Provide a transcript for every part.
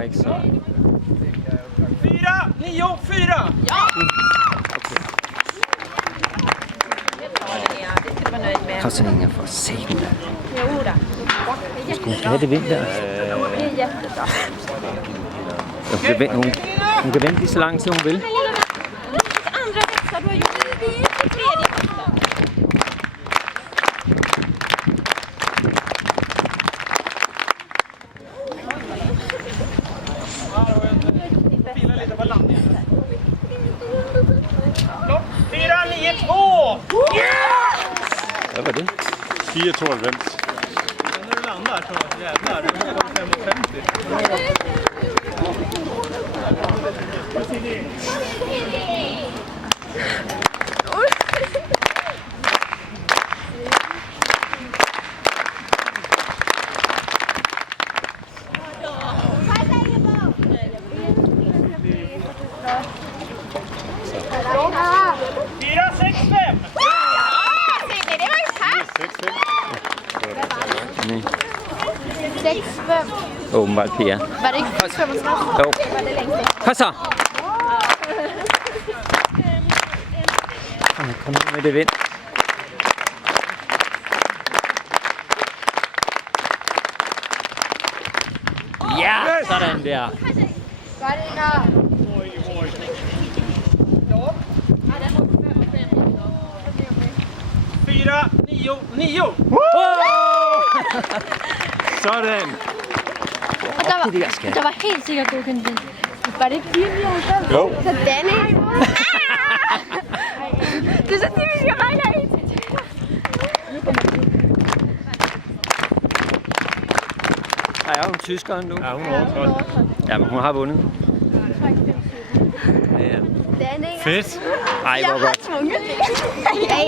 var ikke så... 4, 9, 4! Ja! Kom så Inger, for satan da. Jo da. Skulle hun have det vind der? Det är jättebra. Hun kan vente lige så lang tid hun vil. Andra växlar du har gjort. Det är tredje växlar. Fila lite på landningen. 4, 9, 2! Hvad var det? 4,92. När du landar så jävlar, du kommer 4, 6, 5! Det var ju tack! 6-5. Åbenbart Pia. Var det ikke 35? Jo. Var det længst? Kom så! Kom nu med det vind. Ja, sådan der. Godt, Inger. 4, 9, 9! Sådan. Der var helt sikkert godkendt det. Var det ikke 4,99? Jo. Så Danny. Det er så det, vi skal regne af. Der er jo en tysker nu. Ja, hun er overtrådt. Ja, men hun har vundet. Ja. Danny. Fedt. Ej, Jeg hvor har godt. tvunget det. Ja. Men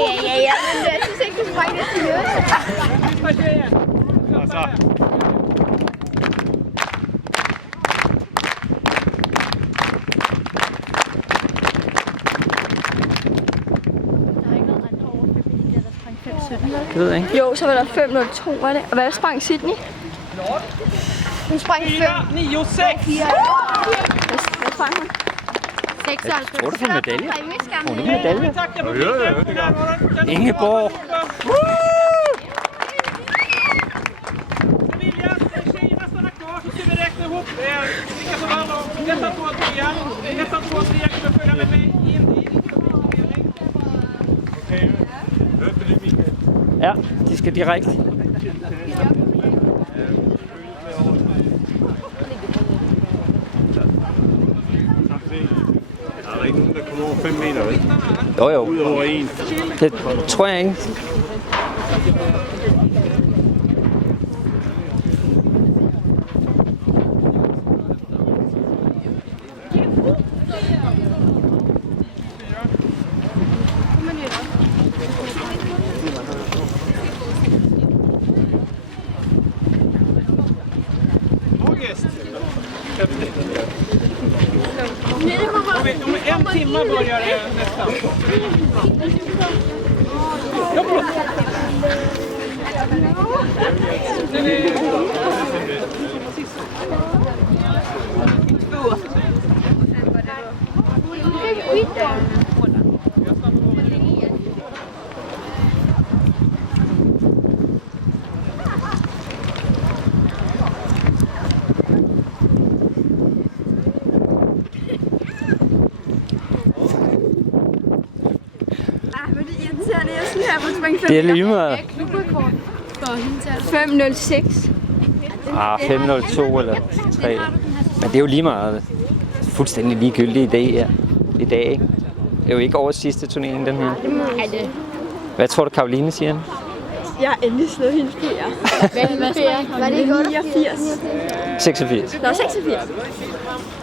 jeg synes ikke, du sprang det til noget. Og så. Det ved jeg ikke. Jo, så var der 502, var det? Og hvad sprang Sydney? Hun sprang 5. 4, 9, 6! Hvad sprang hun? 96. Tror du får medalje? Får du Præmieskam. medalje? Tack, jag får Ingeborg! Emilia, tjejerna stannar kvar så ska vi räkna ihop vilka som vann och dessa 2 och 3. Dessa 2 och 3 kommer följa med mig in i inspelning. Okay. Hørte du det, Michael? Ja, de skal direkte. Der er ikke nogen, der kommer over 5 meter, vel? Jo. Udover en. Det tror jeg ikke. August. Om en timme börjar det nästan. Det er lige meget. 506. 502 eller 3. Men det er jo lige meget. Fuldstændig ligegyldigt i dag, ikke? Det er jo ikke årets sidste turnering, den her. Er det? Hvad tror du, Karoline siger? Jeg har endelig slået hendes PR. Hvad var det ikke 89. 86. Nå, 86.